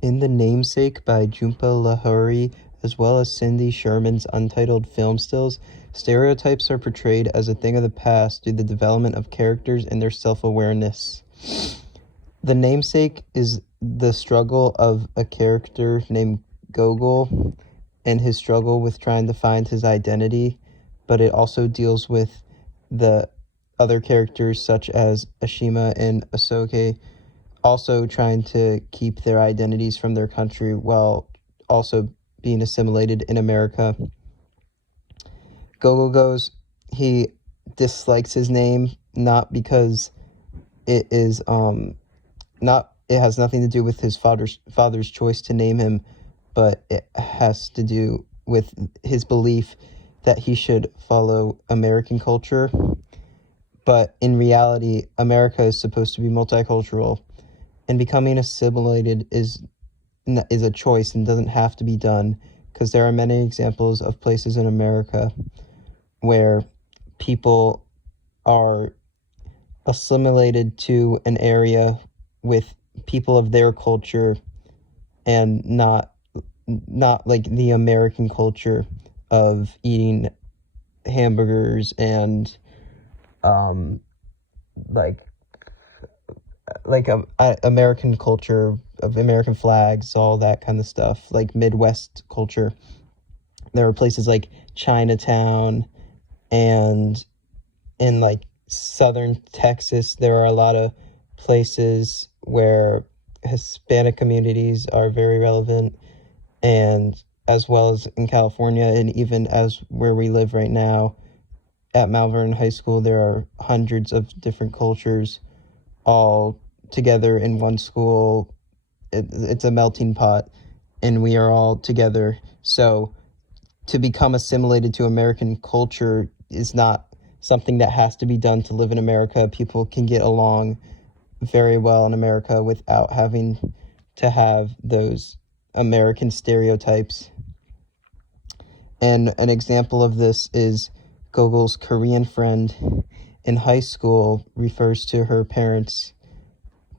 In The Namesake by Jhumpa Lahiri, as well as Cindy Sherman's untitled film stills, stereotypes are portrayed as a thing of the past due to the development of characters and their self-awareness. The Namesake is the struggle of a character named Gogol and his struggle with trying to find his identity, but it also deals with the other characters such as Ashima and Asoke also trying to keep their identities from their country while also being assimilated in America. Gogo goes, he dislikes his name not because it is not it has nothing to do with his father's choice to name him, but it has to do with his belief that he should follow American culture. But in reality, America is supposed to be multicultural, and becoming assimilated is a choice and doesn't have to be done, because there are many examples of places in America where people are assimilated to an area with people of their culture and not like the American culture of eating hamburgers and like American culture of American flags, all that kind of stuff, like Midwest culture. There are places like Chinatown, and in like southern Texas, there are a lot of places where Hispanic communities are very relevant, and as well as in California, and even as where we live right now at Mount Vernon High School, there are hundreds of different cultures all together in one school. It's a melting pot, and we are all together. So to become assimilated to American culture is not something that has to be done to live in America. People can get along very well in America without having to have those American stereotypes. And an example of this is Gogol's Korean friend in high school refers to her parents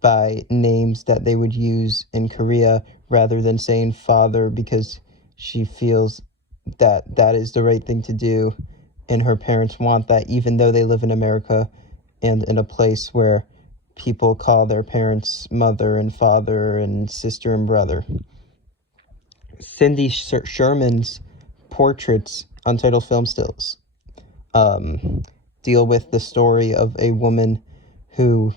by names that they would use in Korea rather than saying father, because she feels that that is the right thing to do, and her parents want that, even though they live in America and in a place where people call their parents mother and father and sister and brother. Cindy Sherman's portraits, untitled film stills, deal with the story of a woman who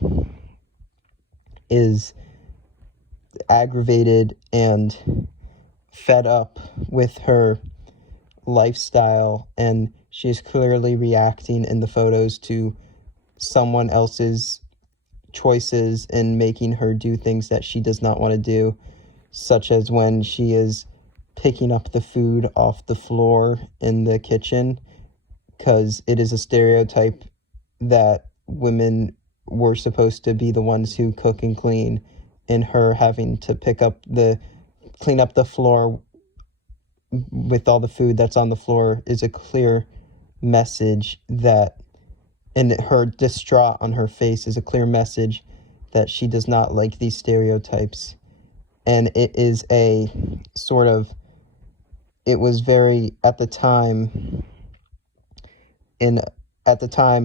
is aggravated and fed up with her lifestyle, and she is clearly reacting in the photos to someone else's choices and making her do things that she does not want to do, such as when she is picking up the food off the floor in the kitchen, because it is a stereotype that women were supposed to be the ones who cook and clean, and her having to clean up the floor with all the food that's on the floor is a clear message that, and her distraught on her face is a clear message that she does not like these stereotypes. And it is a sort of, it was very, at the time,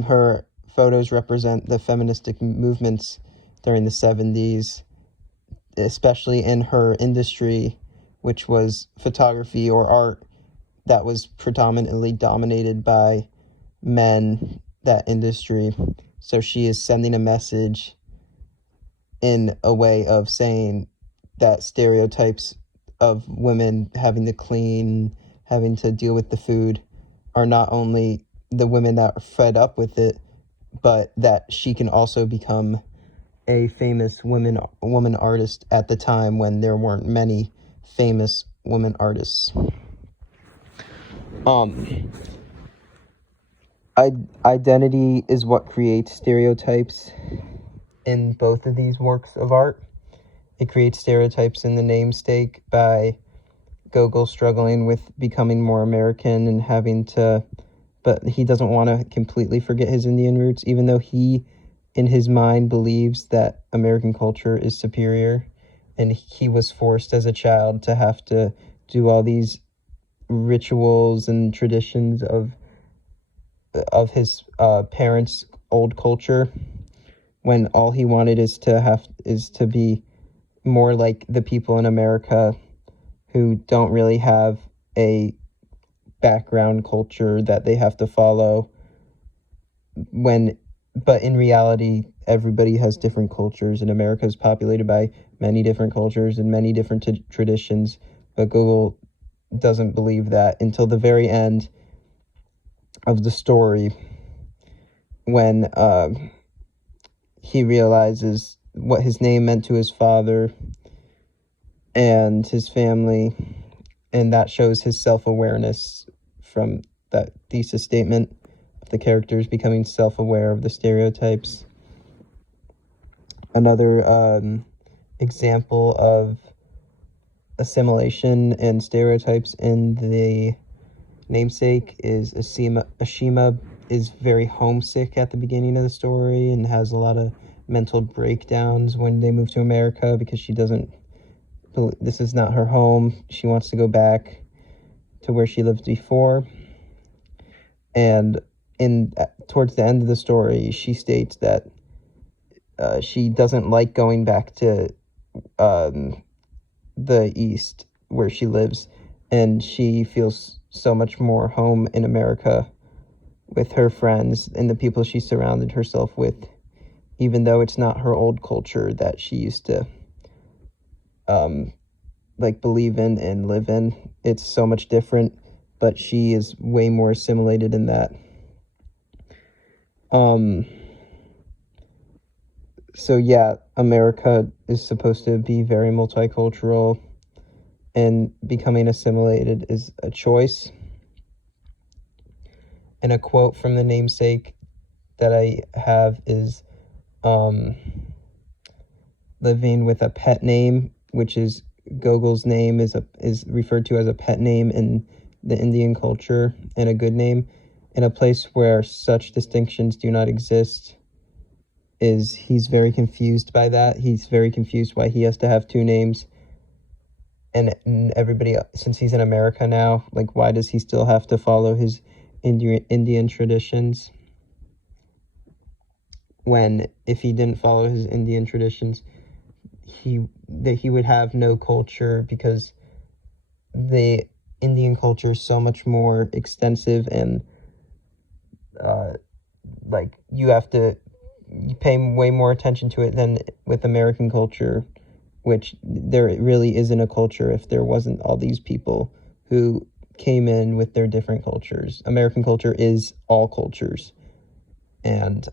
her photos represent the feministic movements during the 70s, especially in her industry, which was photography or art that was predominantly dominated by men, that industry. So she is sending a message in a way of saying that stereotypes of women having to clean, having to deal with the food, are not only the women that are fed up with it, but that she can also become a famous woman artist at the time when there weren't many famous women artists. Identity is what creates stereotypes in both of these works of art. It creates stereotypes in The Namesake by Gogol struggling with becoming more American and but he doesn't want to completely forget his Indian roots, even though he, in his mind, believes that American culture is superior. and he was forced as a child to have to do all these rituals and traditions of his parents' old culture, when all he wanted is to be more like the people in America who don't really have a background culture that they have to follow. But in reality, everybody has different cultures, and America is populated by many different cultures and many different traditions. But Google doesn't believe that until the very end of the story, when he realizes what his name meant to his father and his family, and that shows his self-awareness from that thesis statement of the characters becoming self-aware of the stereotypes. Another example of assimilation and stereotypes in the Namesake is Ashima is very homesick at the beginning of the story and has a lot of mental breakdowns when they move to America because she doesn't, this is not her home. She wants to go back to where she lived before. And towards the end of the story, she states that she doesn't like going back to the East where she lives, and she feels so much more home in America with her friends and the people she surrounded herself with, even though it's not her old culture that she used to believe in and live in. It's so much different, but she is way more assimilated in that. So yeah, America is supposed to be very multicultural, and becoming assimilated is a choice. And a quote from the Namesake that I have is, living with a pet name, which is Gogol's name, is referred to as a pet name in the Indian culture, and a good name, in a place where such distinctions do not exist. He's very confused by that. He's very confused why he has to have two names. And everybody, since he's in America now, why does he still have to follow his Indian traditions? When if he didn't follow his Indian traditions, he would have no culture, because the Indian culture is so much more extensive, and you pay way more attention to it than with American culture, which there really isn't a culture if there wasn't all these people who came in with their different cultures. American culture is all cultures. And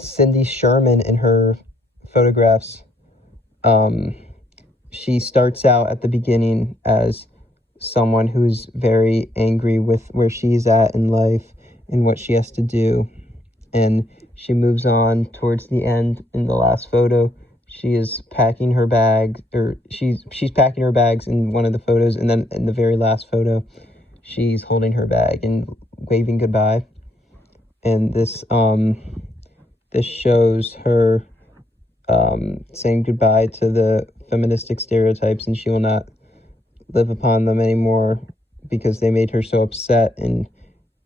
Cindy Sherman, in her photographs, she starts out at the beginning as someone who's very angry with where she's at in life and what she has to do. And she moves on towards the end. In the last photo, she is packing her bag, or she's packing her bags in one of the photos, and then in the very last photo, she's holding her bag and waving goodbye. And this shows her saying goodbye to the feministic stereotypes, and she will not live upon them anymore because they made her so upset, and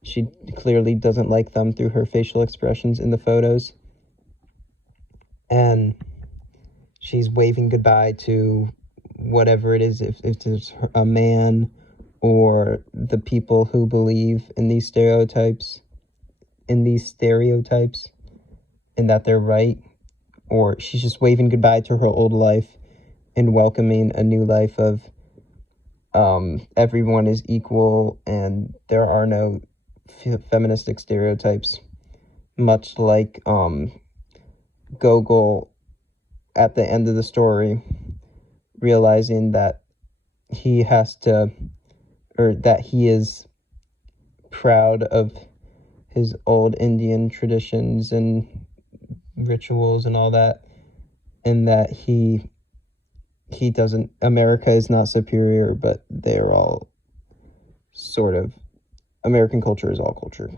she clearly doesn't like them through her facial expressions in the photos. And she's waving goodbye to whatever it is, if it's a man or the people who believe in these stereotypes, and that they're right. Or she's just waving goodbye to her old life and welcoming a new life of everyone is equal and there are no feministic stereotypes, much like Gogol at the end of the story, realizing that he is proud of his old Indian traditions and rituals and all that, and that he doesn't, America is not superior, but they're all sort of, American culture is all culture.